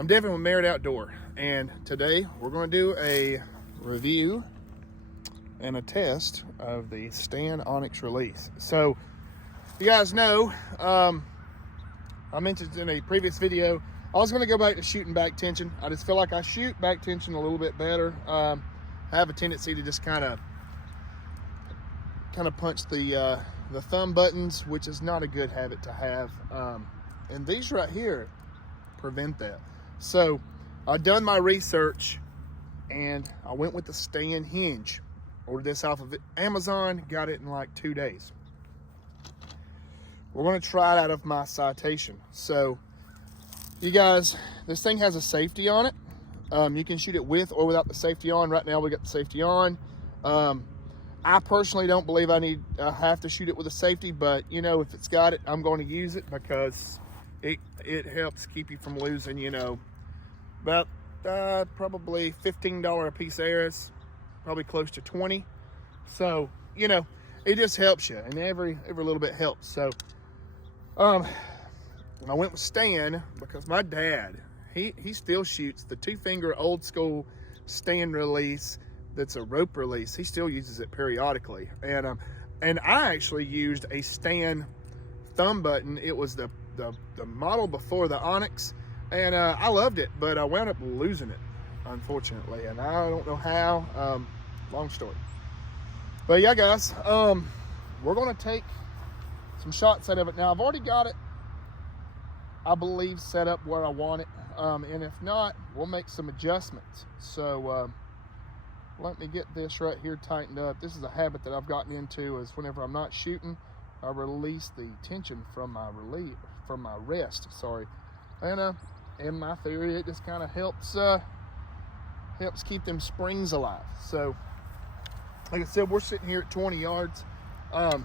I'm Devin with Merit Outdoor, and today we're going to do a review and a test of the STAN Onex release. So, you guys know, I mentioned in a previous video, I was going to go back to shooting back tension. I just feel like I shoot back tension a little bit better. I have a tendency to just kind of punch the thumb buttons, which is not a good habit to have. And these right here prevent that. So I've done my research and I went with the STAN Hinge. Ordered this off of Amazon, got it in like 2 days. We're gonna try it out of my citation. So you guys, this thing has a safety on it. You can shoot it with or without the safety on. Right now we got the safety on. I personally don't believe I have to shoot it with a safety, but you know, if it's got it, I'm going to use it because it helps keep you from losing, you know, about probably $15 a piece arrows, probably close to 20. So, you know, it just helps you, and every little bit helps. So, I went with STAN because my dad, he still shoots the 2-finger old school STAN release. That's a rope release. He still uses it periodically, and I actually used a STAN thumb button. It was the model before the Onyx, and I loved it, but I wound up losing it, unfortunately, and I don't know how. Long story. But yeah, guys, we're gonna take some shots out of it. Now I've already got it, I believe, set up where I want it, and if not, we'll make some adjustments. So let me get this right here tightened up. This is a habit that I've gotten into, is whenever I'm not shooting, I release the tension from my wrist, sorry. And in my theory, it just kind of helps keep them springs alive. So like I said, we're sitting here at 20 yards. And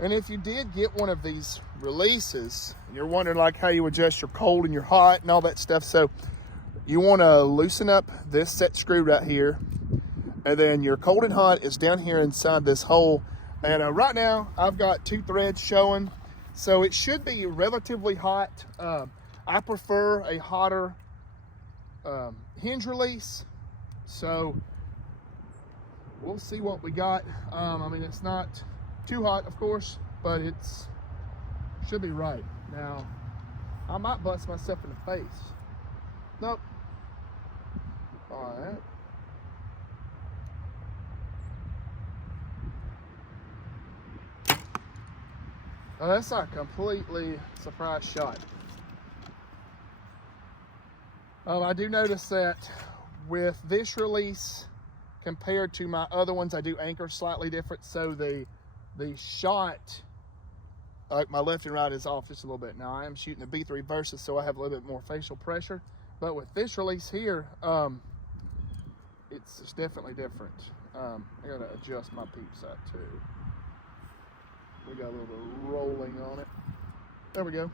if you did get one of these releases, you're wondering like how you adjust your cold and your hot and all that stuff. So you want to loosen up this set screw right here, and then your cold and hot is down here inside this hole. And right now I've got 2 threads showing, so it should be relatively hot. I prefer a hotter hinge release, so we'll see what we got. I mean, it's not too hot, of course, but it's should be right. Now I might bust myself in the face. Nope. All right. Oh, that's not a completely surprise shot. I do notice that with this release compared to my other ones, I do anchor slightly different. So the shot, like my left and right, is off just a little bit. Now I am shooting a B3 Versus, so I have a little bit more facial pressure. But with this release here, it's definitely different. I gotta adjust my peep sight too. We got a little bit of rolling on it. There we go.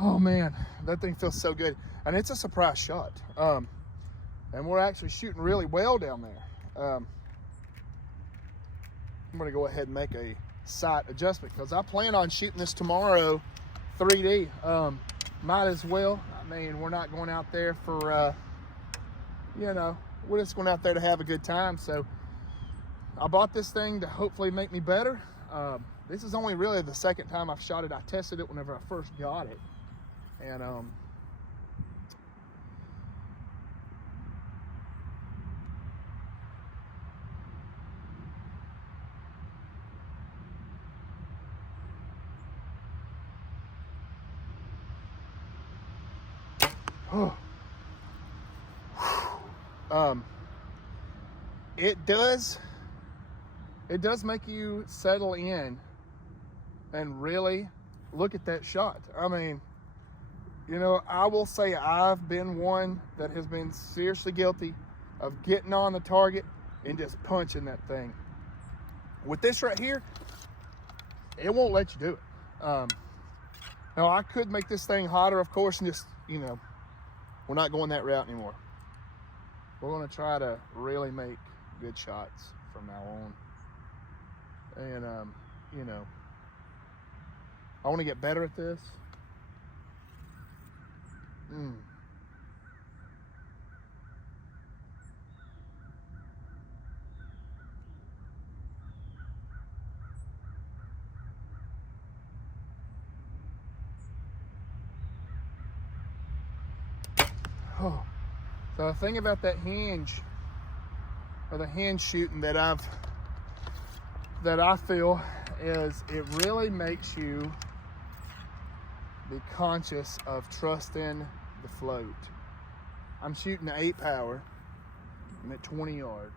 Oh man, that thing feels so good. And it's a surprise shot. And we're actually shooting really well down there. I'm gonna go ahead and make a sight adjustment because I plan on shooting this tomorrow 3D. Might as well. I mean, we're not going out there for, you know, we're just going out there to have a good time. So I bought this thing to hopefully make me better. This is only really the second time I've shot it. I tested it whenever I first got it. And it does make you settle in and really look at that shot. I mean, you know, I will say I've been one that has been seriously guilty of getting on the target and just punching that thing. With this right here, it won't let you do it. Now I could make this thing hotter, of course, and just, you know, we're not going that route anymore. We're going to try to really make good shots from now on. And, you know, I want to get better at this. Oh. So the thing about that hinge, or the hinge shooting that I feel, is it really makes you be conscious of trusting the float. I'm shooting at 8 power. I'm at 20 yard,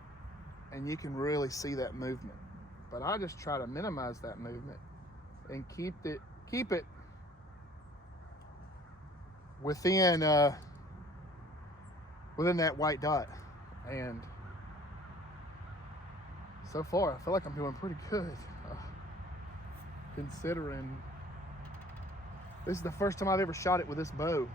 and you can really see that movement. But I just try to minimize that movement and keep it within that white dot. And so far, I feel like I'm doing pretty good, considering this is the first time I've ever shot it with this bow.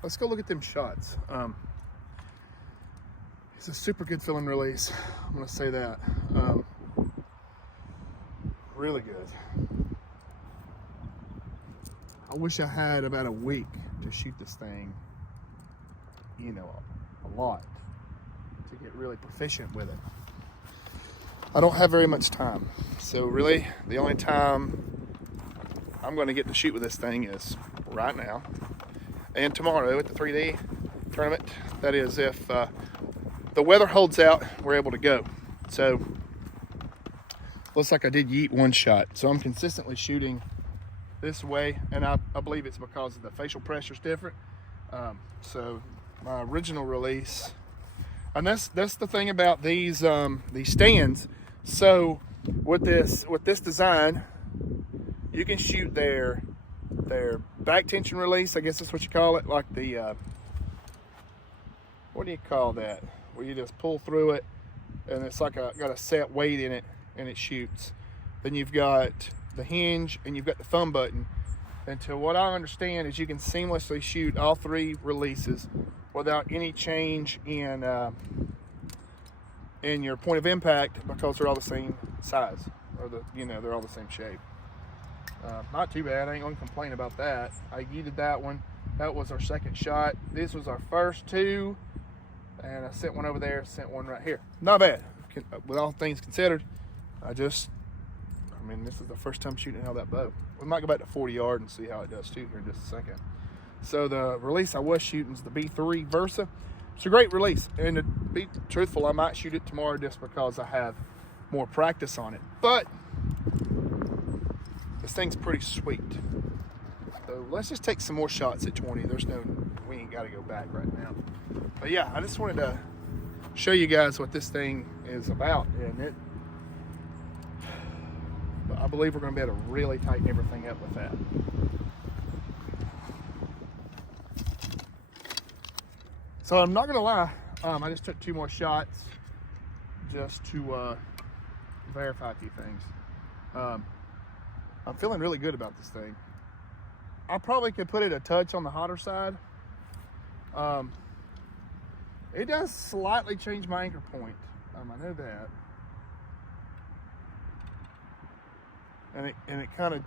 Let's go look at them shots. It's a super good feeling release. I'm gonna say that. Really good. I wish I had about a week to shoot this thing, you know, a lot, to get really proficient with it. I don't have very much time. So really, the only time I'm gonna get to shoot with this thing is right now and tomorrow at the 3D tournament. That is, if the weather holds out, we're able to go. So looks like I did yeet one shot. So I'm consistently shooting this way, and I believe it's because of the facial pressure is different. So my original release, and that's the thing about these stands. So with this design, you can shoot their back tension release, I guess that's what you call it, like the what do you call that, where you just pull through it and it's like got a set weight in it and it shoots. Then you've got the hinge and you've got the thumb button, and to what I understand is you can seamlessly shoot all 3 releases without any change in your point of impact, because they're all the same size, or they're all the same shape. Not too bad. I ain't gonna complain about that. I yeeted that one. That was our second shot. This was our first 2, and I sent one over there, sent one right here. Not bad, with all things considered. I mean, this is the first time shooting out that bow. We might go back to 40 yard and see how it does too here in just a second. So the release I was shooting is the B3 Versa. It's a great release, and to be truthful, I might shoot it tomorrow just because I have more practice on it. But this thing's pretty sweet. So let's just take some more shots at 20. We ain't got to go back right now. But yeah, I just wanted to show you guys what this thing is about, and I believe we're going to be able to really tighten everything up with that. So I'm not going to lie, I just took 2 more shots just to verify a few things. I'm feeling really good about this thing. I probably could put it a touch on the hotter side. It does slightly change my anchor point. I know that. And it kind of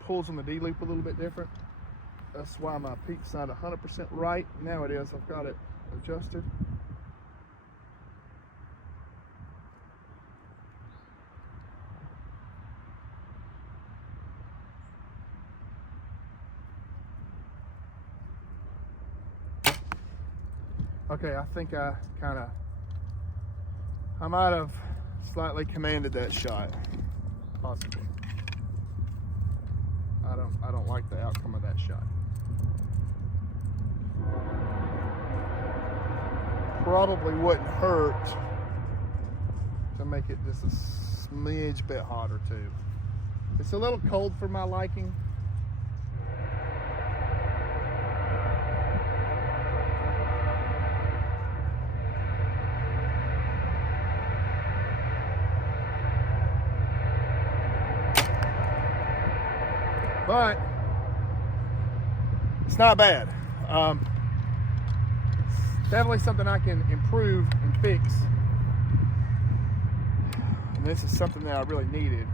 pulls on the D-loop a little bit different. That's why my peak's not 100% right. Now it is. I've got it adjusted. Okay, I think I might have slightly commanded that shot, possibly. I don't like the outcome of that shot. Probably wouldn't hurt to make it just a smidge bit hotter too. It's a little cold for my liking. but it's not bad. It's definitely something I can improve and fix. And this is something that I really needed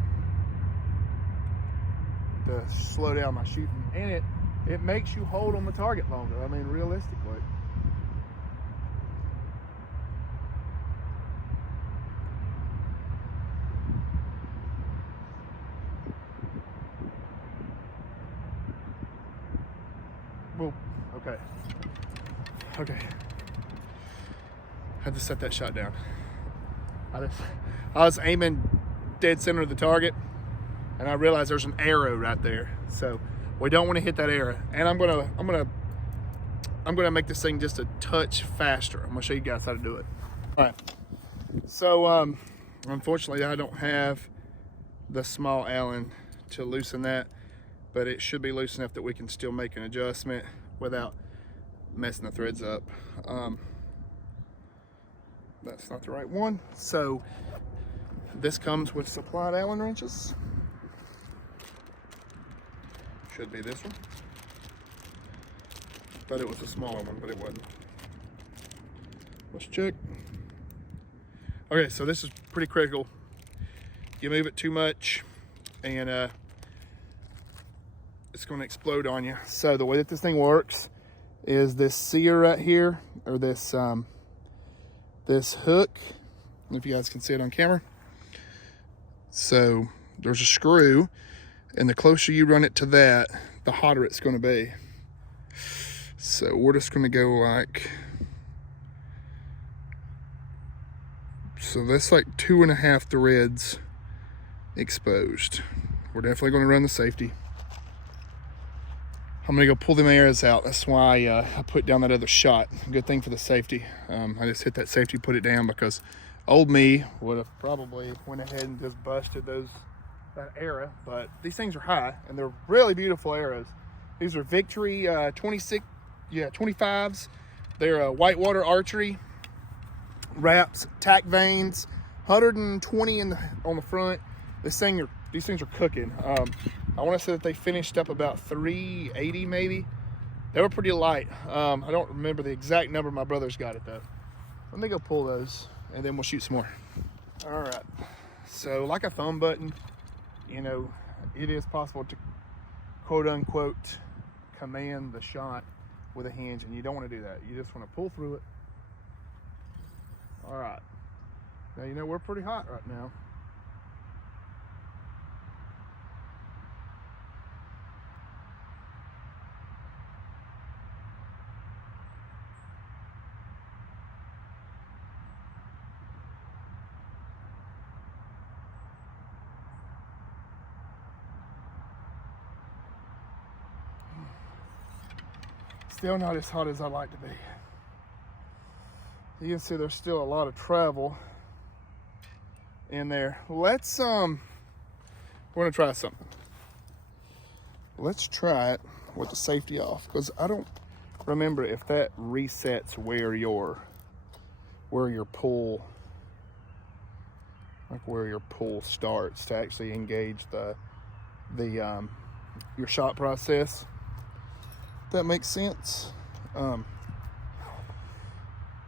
to slow down my shooting. And it makes you hold on the target longer. I mean, realistically. Well, okay. Had to set that shot down. I was aiming dead center of the target, and I realized there's an arrow right there. So we don't want to hit that arrow. And I'm gonna make this thing just a touch faster. I'm gonna show you guys how to do it. All right. So unfortunately, I don't have the small Allen to loosen that, but it should be loose enough that we can still make an adjustment without messing the threads up. That's not the right one. So this comes with supplied Allen wrenches. Should be this one. Thought it was a smaller one, but it wasn't. Let's check. Okay, so this is pretty critical. You move it too much and it's going to explode on you. So the way that this thing works is this sear right here, or this this hook. I don't know if you guys can see it on camera. So there's a screw, and the closer you run it to that, the hotter it's going to be. So we're just going to go like, so that's like 2.5 threads exposed. We're definitely going to run the safety. I'm gonna go pull them arrows out. That's why I put down that other shot. Good thing for the safety. I just hit that safety, put it down, because old me would have probably went ahead and just busted that arrow. But these things are high, and they're really beautiful arrows. These are Victory 25s. They're whitewater archery wraps, tack vanes, 120 on the front. These things are cooking. I want to say that they finished up about 380 maybe. They were pretty light. I don't remember the exact number. My brother's got it though. Let me go pull those and then we'll shoot some more. All right. So like a thumb button, you know, it is possible to quote unquote command the shot with a hinge, and you don't want to do that. You just want to pull through it. All right. Now, you know, we're pretty hot right now. Still not as hot as I'd like to be. You can see there's still a lot of travel in there. Let's we're gonna try something. Let's try it with the safety off, because I don't remember if that resets where your pull, like where your pull starts to actually engage your shot process. That makes sense.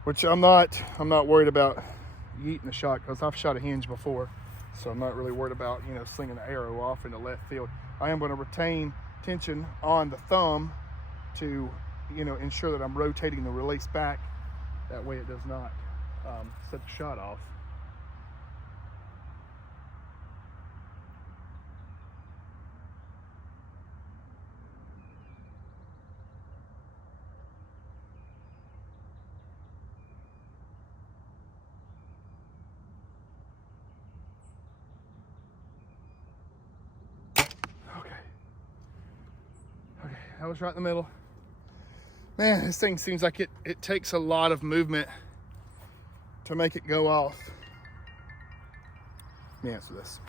Which I'm not worried about yeeting the shot, because I've shot a hinge before, so I'm not really worried about, you know, slinging the arrow off into left field. I am going to retain tension on the thumb to, you know, ensure that I'm rotating the release back. That way it does not set the shot off. That was right in the middle. Man, this thing seems like it takes a lot of movement to make it go off. Let me answer this.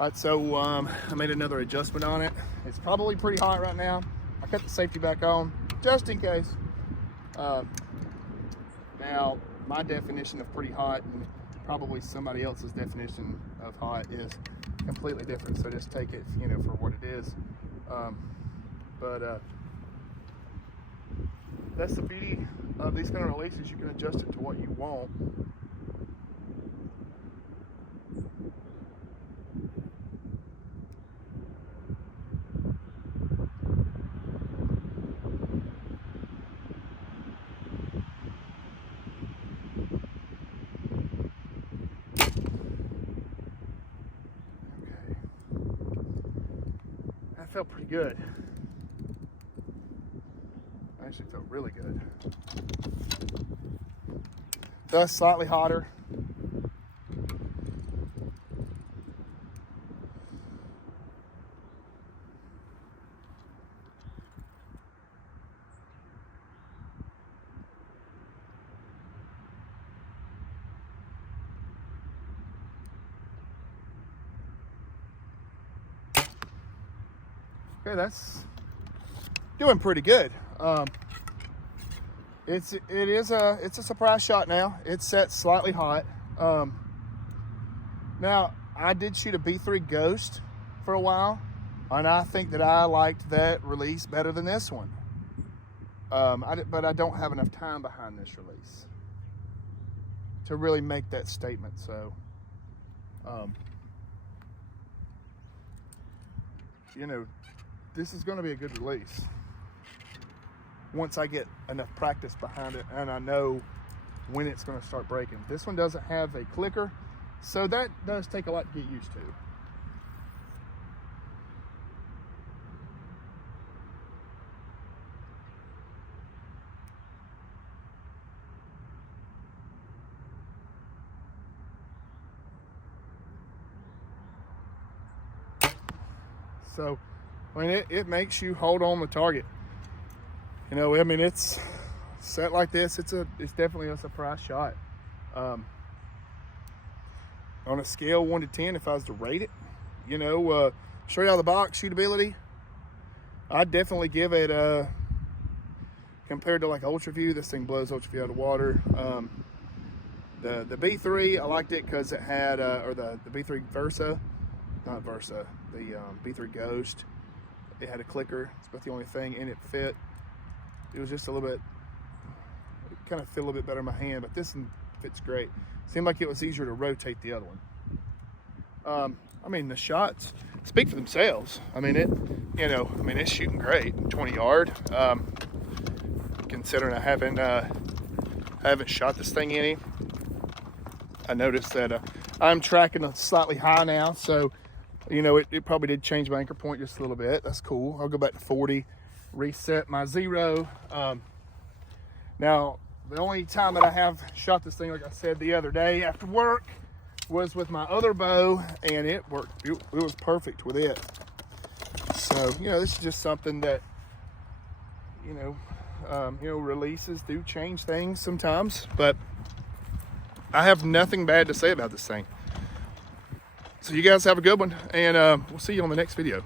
All right, so I made another adjustment on it. It's probably pretty hot right now. I cut the safety back on just in case. Now, my definition of pretty hot, and probably somebody else's definition of hot, is completely different. So just take it, you know, for what it is. That's the beauty of these kind of releases. You can adjust it to what you want. That felt pretty good. Actually felt really good. Dust slightly hotter. Okay, that's doing pretty good. It's a surprise shot now. It's set slightly hot. Now I did shoot a B3 Ghost for a while, and I think that I liked that release better than this one. But I don't have enough time behind this release to really make that statement. So, you know, this is going to be a good release once I get enough practice behind it and I know when it's going to start breaking. This one doesn't have a clicker, so that does take a lot to get used to. So, I mean, it makes you hold on the target. You know, I mean, it's set like this. It's definitely a surprise shot. On a scale 1 to 10, if I was to rate it, you know, straight out of the box shootability, I'd definitely give it compared to like Ultra View. This thing blows Ultra View out of water. The B3, I liked it because it had or the B3 Versa, not Versa, the B3 Ghost. It had a clicker. It's about the only thing, and it fit. It was just a little bit, it kind of fit a little bit better in my hand, but this one fits great. Seemed like it was easier to rotate the other one. I mean, the shots speak for themselves. I mean, it's shooting great, 20 yard. Considering I haven't shot this thing any. I noticed that I'm tracking a slightly high now, so you know, it probably did change my anchor point just a little bit. That's cool. I'll go back to 40, reset my 0. Now, the only time that I have shot this thing, like I said the other day after work, was with my other bow, and it worked. It was perfect with it. So, you know, this is just something that, you know, releases do change things sometimes, but I have nothing bad to say about this thing. So you guys have a good one, and we'll see you on the next video.